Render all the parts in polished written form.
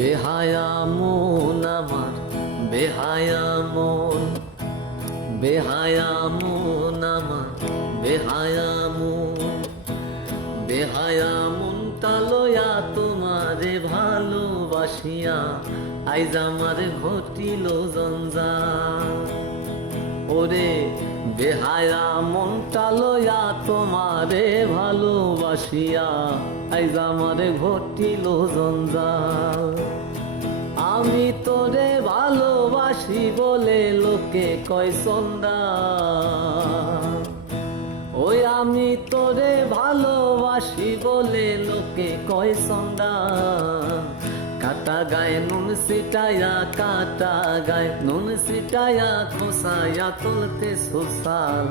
বেহায়া মন আমার, বেহায়া মন, বেহায়া মন আমার, বেহায়া মন, বেহায়া মনটা লয়া তোমারে ভালোবাসিয়া আইজ আমার ঘটিল জঞ্জাল। ওরে বেহায়া মনটা লয়া তোমারে ভালোবাসিয়া আইজ আমারে ঘটিল জঞ্জাল। আমি তোরে ভালোবাসি বলে লোকে কয় সন্ধ্যা, ওই আমি তোরে ভালোবাসি বলে লোকে কয় সন্ধ্যা। কাটা গায়ে নুন সিটায়া, কাটা গায়ে নুন সিটায়া, খোসায়া তুলতে সুসাল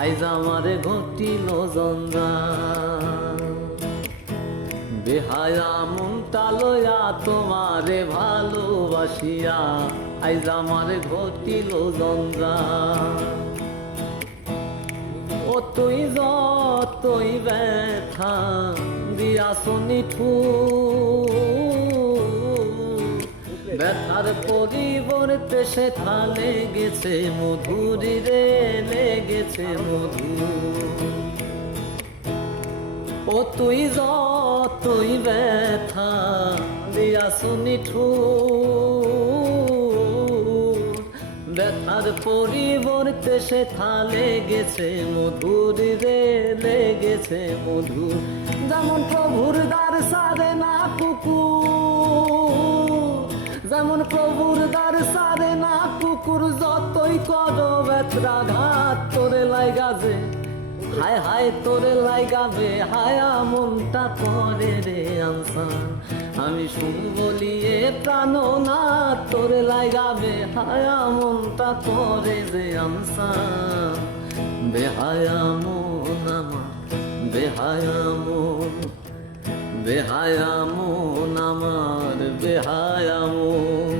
আইজ আমারে ঘটিল জঞ্জাল। বেহায়া মনটা লয়া তোমারে ভালোবাসিয়া আইজ আমারে ঘটিল জঞ্জাল। ও তুই যতই ব্যথা দিয়াছ নিঠুর, ব্যথার পরিবর্তে সেথা লেগেছে মধুরি রে, লেগেছে মধু। ও তুই যতই ব্যথা দিয়াছ নিঠুর, ব্যথার পরিবর্তে সেথা লেগেছে মধুরি রে, লেগেছে মধু। যেমন প্রভুর দ্বার সারে না কুকুর, যেমন প্রভুর দ্বার সারে না কুকুর, যতই করো ব্যথাঘাত তোরে লাইগা যে, হায় হায় তোরে লাইগাবে হায়া মনটা করে রে আনসান। আমি শুন বলিয়ে প্রাণ না তোরে লাইগাবে হায়া মনটা করে যে আনসান। বেহায়া মন আমার, বেহায়া মন, বেহায়া মন আমার, বেহায়া মন।